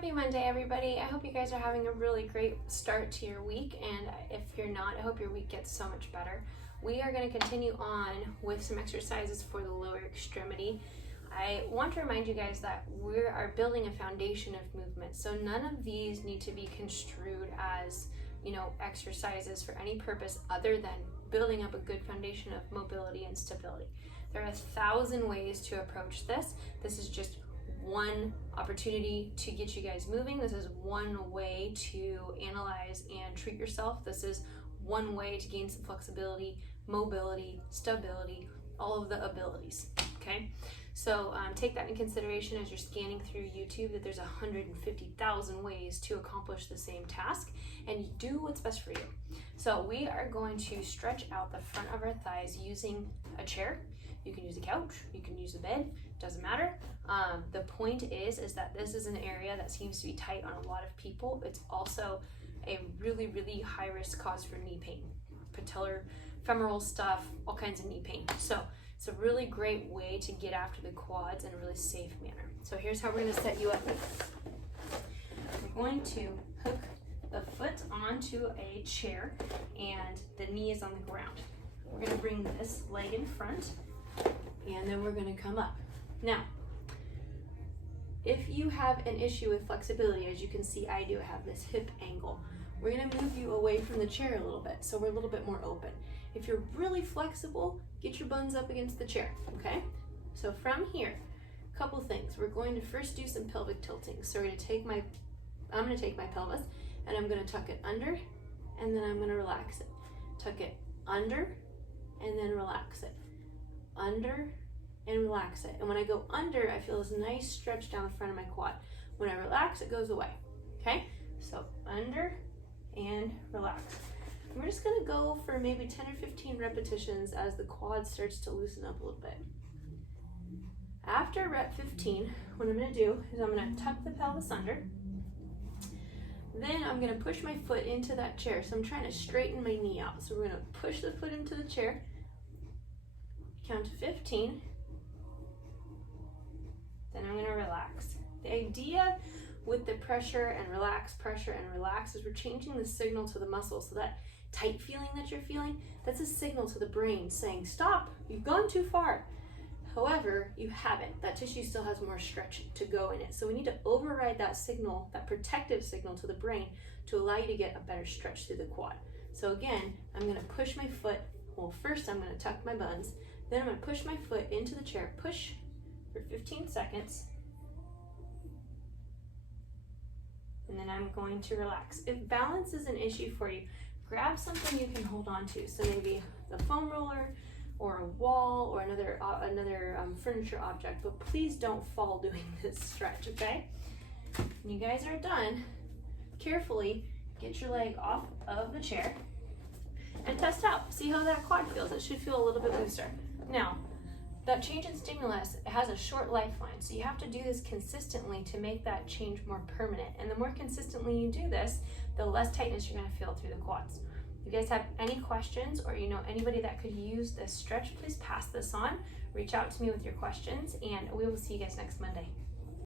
Happy Monday, everybody. I hope you guys are having a really great start to your week, and if you're not, I hope your week gets so much better. We are going to continue on with some exercises for the lower extremity. I want to remind you guys that we are building a foundation of movement, so none of these need to be construed as, exercises for any purpose other than building up a good foundation of mobility and stability. There are 1,000 ways to approach this. This is just one opportunity to get you guys moving. This is one way to analyze and treat yourself. This is one way to gain some flexibility, mobility, stability, all of the abilities, okay? So take that in consideration as you're scanning through YouTube, that there's 150,000 ways to accomplish the same task, and do what's best for you. So we are going to stretch out the front of our thighs using a chair. You can use a couch, you can use a bed, doesn't matter. The point is that this is an area that seems to be tight on a lot of people. It's also a really, really high risk cause for knee pain, patellar, femoral stuff, all kinds of knee pain. So it's a really great way to get after the quads in a really safe manner. So here's how we're gonna set you up. We're going to hook the foot onto a chair and the knee is on the ground. We're gonna bring this leg in front and then we're gonna come up. Now, if you have an issue with flexibility, as you can see I do have this hip angle, we're gonna move you away from the chair a little bit so we're a little bit more open. If you're really flexible, get your buns up against the chair, okay? So from here, a couple things. We're going to first do some pelvic tilting. So I'm gonna take my pelvis and I'm gonna tuck it under and then I'm gonna relax it. Tuck it under and then relax it. Under and relax it. And when I go under, I feel this nice stretch down the front of my quad. When I relax, it goes away, okay? So under and relax. We're just gonna go for maybe 10 or 15 repetitions as the quad starts to loosen up a little bit. After rep 15, what I'm gonna do is I'm gonna tuck the pelvis under. Then I'm gonna push my foot into that chair. So I'm trying to straighten my knee out. So we're gonna push the foot into the chair, count to 15, then I'm gonna relax. The idea with the pressure and relax is we're changing the signal to the muscle, so that tight feeling that you're feeling, that's a signal to the brain saying, stop, you've gone too far. However, you haven't. That tissue still has more stretch to go in it. So we need to override that signal, that protective signal to the brain to allow you to get a better stretch through the quad. So again, I'm gonna push my foot, well first I'm gonna tuck my buns, then I'm gonna push my foot into the chair, push for 15 seconds, and then I'm going to relax. If balance is an issue for you, grab something you can hold on to. So maybe the foam roller or a wall or another furniture object, but please don't fall doing this stretch, okay? When you guys are done, carefully get your leg off of the chair and test out. See how that quad feels. It should feel a little bit looser. Now, that change in stimulus has a short lifeline, so you have to do this consistently to make that change more permanent. And the more consistently you do this, the less tightness you're gonna feel through the quads. If you guys have any questions or you know anybody that could use this stretch, please pass this on. Reach out to me with your questions and we will see you guys next Monday.